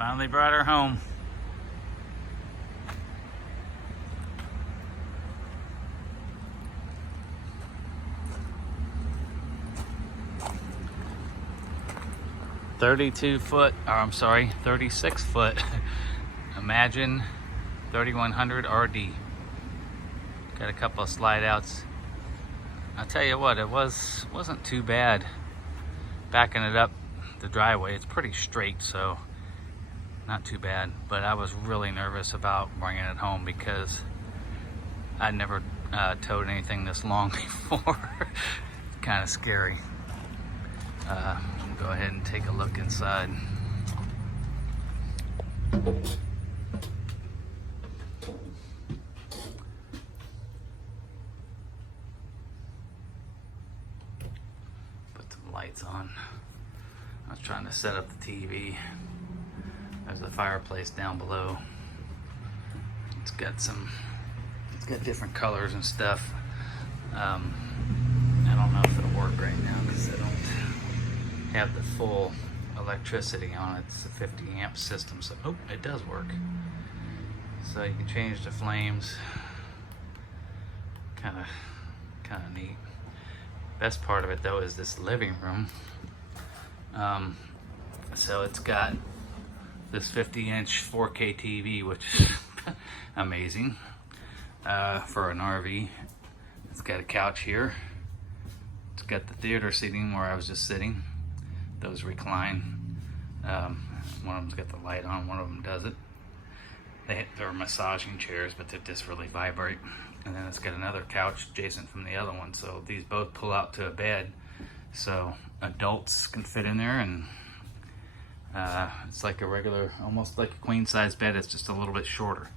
Finally brought her home. I'm sorry, 36 foot. Imagine 3100 RD. Got a couple of slide outs. I'll tell you what, it wasn't too bad backing it up the driveway. It's pretty straight, so not too bad. But I was really nervous about bringing it home because I'd never towed anything this long before. Kind of scary. Go ahead and take a look inside. Put some lights on. I was trying to set up the TV. There's a fireplace down below. It's got different colors and stuff. I don't know if it'll work right now because I don't have the full electricity on it. It's a 50 amp system, so it does work. So you can change the flames. Kind of neat. Best part of it though is this living room. So it's got this 50-inch 4K TV, which is amazing for an RV. It's got a couch here. It's got the theater seating where I was just sitting. Those recline. One of them's got the light on, one of them doesn't. They're massaging chairs, but they just really vibrate. And then it's got another couch adjacent from the other one, so these both pull out to a bed, so adults can fit in there, and it's like a regular, almost like a queen size bed. It's just a little bit shorter.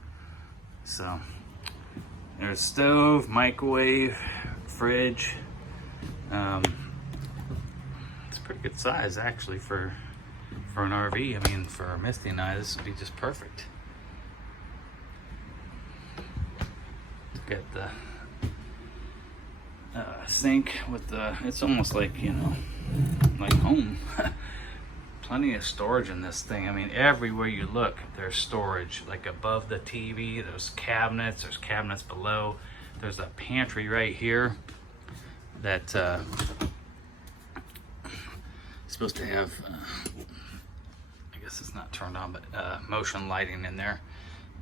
So there's stove, microwave, fridge. It's pretty good size actually for an RV. I mean, for Misty and I, this would be just perfect. It's got the sink with the, it's almost like, you know, like home. Plenty of storage in this thing. I mean, everywhere you look, there's storage. Like above the TV, there's cabinets below. There's a pantry right here that supposed to have, I guess it's not turned on, but motion lighting in there.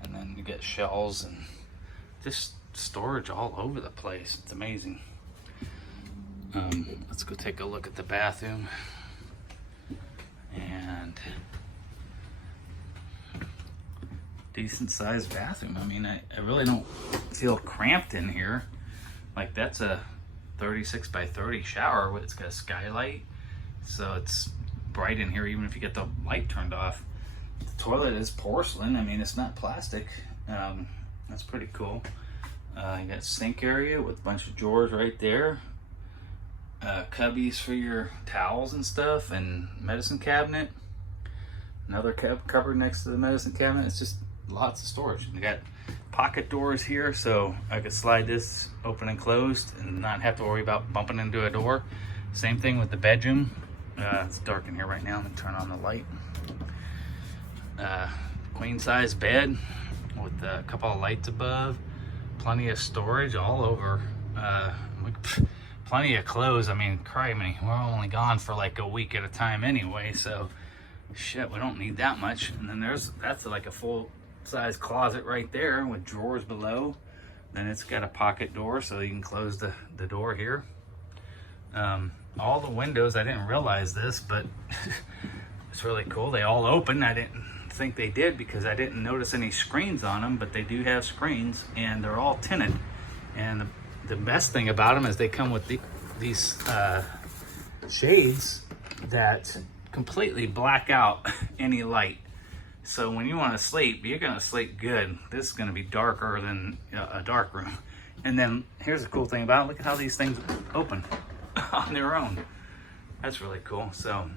And then you get shelves and just storage all over the place. It's amazing. Let's go take a look at the bathroom. And decent sized bathroom. I mean, I really don't feel cramped in here. Like, that's a 36 by 30 shower. It's got a skylight, so it's bright in here even if you get the light turned off. The toilet is porcelain. I mean, it's not plastic. That's pretty cool. You got sink area with a bunch of drawers right there. Cubbies for your towels and stuff, and medicine cabinet. Another cupboard next to the medicine cabinet. It's just lots of storage. You got pocket doors here, so I could slide this open and closed and not have to worry about bumping into a door. Same thing with the bedroom. It's dark in here right now. I'm gonna turn on the light. Queen size bed with a couple of lights above. Plenty of storage all over. Plenty of clothes. I mean, criminy, we're only gone for like a week at a time anyway, so shit, we don't need that much. And then that's like a full size closet right there with drawers below. Then it's got a pocket door, so you can close the door here. All the windows, I didn't realize this, but it's really cool. They all open. I didn't think they did because I didn't notice any screens on them, but they do have screens, and they're all tinted. And the best thing about them is they come with these shades that completely black out any light. So when you want to sleep, you're going to sleep good. This is going to be darker than a dark room. And then here's the cool thing about it. Look at how these things open on their own. That's really cool. So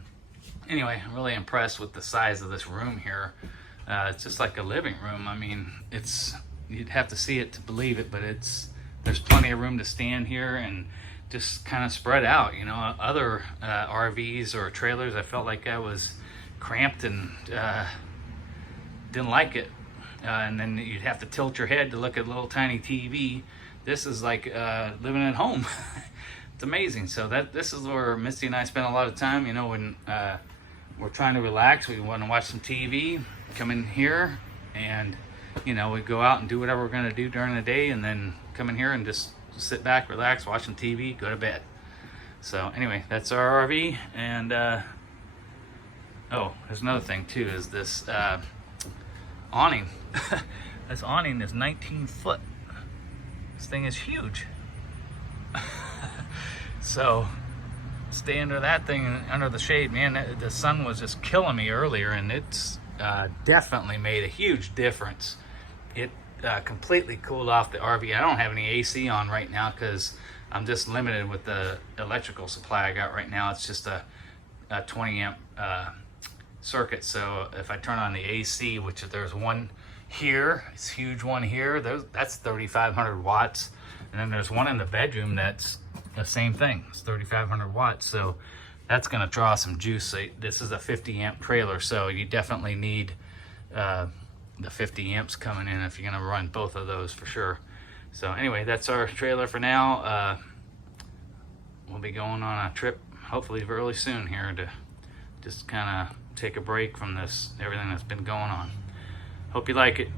anyway, I'm really impressed with the size of this room here. It's just like a living room. I mean, you'd have to see it to believe it, but there's plenty of room to stand here and just kind of spread out. You know, other RVs or trailers, I felt like I was cramped and didn't like it. And then you'd have to tilt your head to look at a little tiny TV. This is like living at home. It's amazing. So this is where Misty and I spend a lot of time. You know, when we're trying to relax, we want to watch some TV, come in here, and you know, we go out and do whatever we're going to do during the day, and then come in here and just sit back, relax, watch some TV, go to bed. So anyway, that's our RV. And oh, there's another thing too, is this awning. This awning is 19 foot. This thing is huge. So stay under that thing, under the shade, man. The sun was just killing me earlier, and it's definitely made a huge difference. It completely cooled off the RV. I don't have any AC on right now because I'm just limited with the electrical supply I got right now. It's just a 20 amp circuit. So if I turn on the AC, which there's one here, it's a huge one here, that's 3,500 watts. And then there's one in the bedroom that's the same thing. It's 3,500 watts. So that's going to draw some juice. So this is a 50 amp trailer, so you definitely need the 50 amps coming in if you're going to run both of those for sure. So anyway, that's our trailer for now. We'll be going on a trip hopefully really soon here to just kind of take a break from everything that's been going on. Hope you like it.